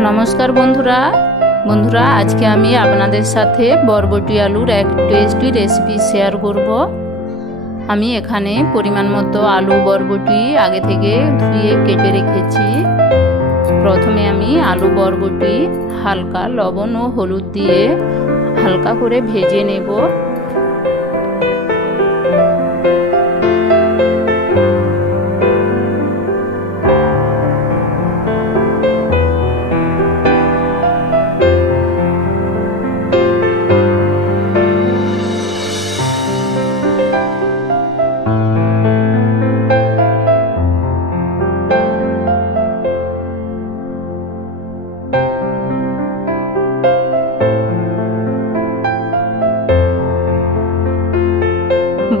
नमस्कार बंधुरा आज के आमी आपनादेर साथे बरबटी आलुर एक टेस्टी रेसिपि शेयर करब। आमी एखाने परिमाण मतो आलू बरबटी आगे थेके धुए केटे रेखेछि। प्रथमे आमी आलू बरबटी हालका लवण ओ हलुद दिए हालका करे भेजे नेब।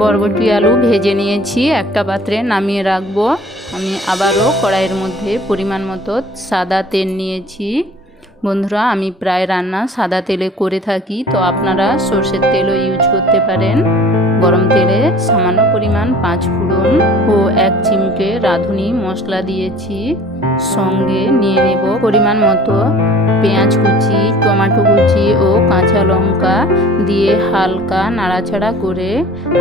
बरबटी आलू भेजे निয়েছি একটা পাত্রে নামিয়ে রাখবো। আমি আবারও কড়াইয়ের মধ্যে পরিমাণ মতো সাদা তেল নিয়েছি। বন্ধুরা আমি প্রায় রান্না সাদা তেলে করে থাকি, তো আপনারা সরষের তেলও ইউজ করতে পারেন। গরম তেলে সামান্য পরিমাণ 5 ফোড়ন ও 1 চিমটে রাঁধুনি মশলা দিয়েছি। সঙ্গে নিয়ে নেব পরিমাণ মতো পেঁয়াজ কুচি, টমেটো কুচি ও কাঁচা লঙ্কা দিয়ে হালকা নাড়াচাড়া করে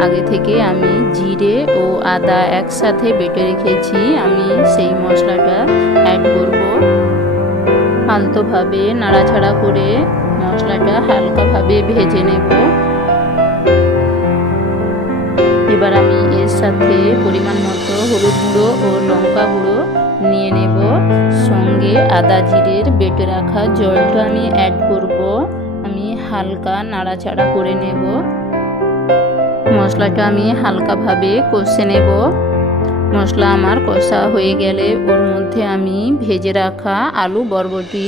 আগে থেকে আমি জিরে ও আদা একসাথে বেটে রেখেছি। আমি সেই মশলাটা অ্যাড করব। আলতোভাবে নাড়াচাড়া করে মশলাটা হালকাভাবে ভেজে নেব। এবার আমি এর সাথে পরিমাণ মতো হলুদ গুঁড়ো ও লঙ্কা গুঁড়ো নিয়ে নেব। সঙ্গে আদা জিরের বেটে রাখা জলটা আমি অ্যাড করব। আমি হালকা নাড়াচাড়া করে নেব। মশলাটা আমি হালকাভাবে কষে নেব। মশলা আমার কষা হয়ে গেলে ওর মধ্যে আমি ভেজে রাখা আলু বরবটি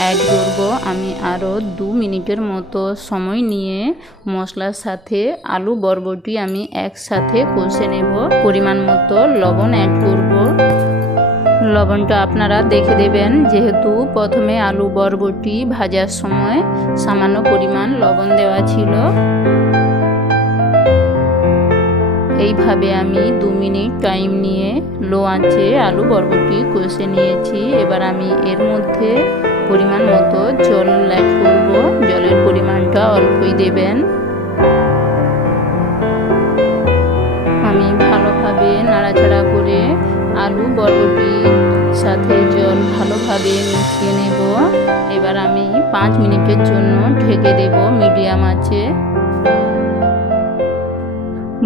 অ্যাড করব। আমি আরও 2 মিনিটের মতো সময় নিয়ে মশলার সাথে আলু বরবটি আমি একসাথে কষে নেব। পরিমাণ মতো লবণ অ্যাড করব। লবণটা আপনারা দেখে দেবেন, যেহেতু প্রথমে আলু বরবটি ভাজার সময় সামান্য পরিমাণ লবণ দেওয়া ছিল। এইভাবে আমি 2 মিনিট টাইম নিয়ে লো আঁচে আলু বরবটি কষে নিয়েছি। এবার আমি এর মধ্যে পরিমাণ মতো জল অ্যাড করব। জলের পরিমাণটা অল্পই দেবেন। আমি ভালোভাবে নাড়াচাড়া করে আলু বরবটির সাথে জল ভালোভাবে মিশিয়ে নেব। এবার আমি 5 মিনিটের জন্য ঢেকে দেব মিডিয়াম আঁচে।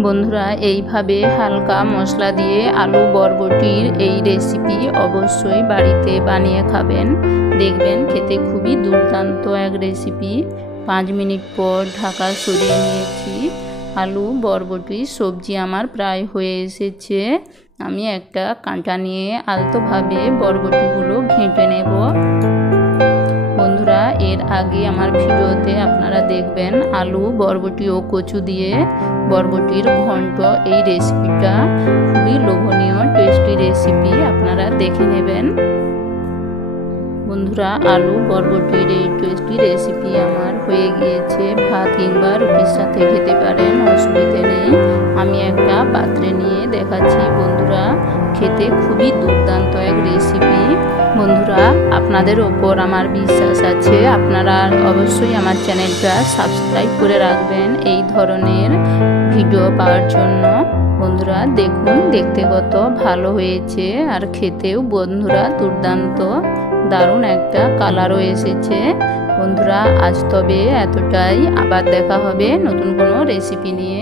বন্ধুরা এইভাবে হালকা মশলা দিয়ে আলু বরবটির এই রেসিপি অবশ্যই বাড়িতে বানিয়ে খাবেন, দেখবেন খেতে খুবই দুর্দান্ত এক রেসিপি। 5 মিনিট পর ঢাকা সরিয়ে নিয়েছি। আলু বরবটি সবজি আমার প্রায় হয়ে এসেছে। আমি একটা কাঁটা নিয়ে আলতোভাবে বরবটিগুলো ঘেঁটে নেব। বন্ধুরা এর আগে আমার ভিডিওতে আপনারা দেখবেন আলু বরবটি ও কচু দিয়ে বরবটির ঘন্ট, এই রেসিপিটা খুবই লোভনীয় টেস্টি রেসিপি, আপনারা দেখে নেবেন। বন্ধুরা আলু বরবটির এই টেস্টি রেসিপি আমার হয়ে গিয়েছে। ভাত কিংবা রুটির সাথে খেতে পারেন, অসুবিধে নেই। আমি একটা পাত্রে নিয়ে দেখাচ্ছি। বন্ধুরা খেতে খুবই দুর্দান্ত এক রেসিপি। বন্ধুরা আপনাদের ওপর আমার বিশ্বাস আছে, আপনারা অবশ্যই আমার চ্যানেলটা সাবস্ক্রাইব করে রাখবেন এই ধরনের ভিডিও পাওয়ার জন্য। বন্ধুরা দেখুন দেখতে কত ভালো হয়েছে, আর খেতেও বন্ধুরা দুর্দান্ত দারুণ একটা কালারও এসেছে। বন্ধুরা আজ তবে এতটাই, আবার দেখা হবে নতুন কোনো রেসিপি নিয়ে।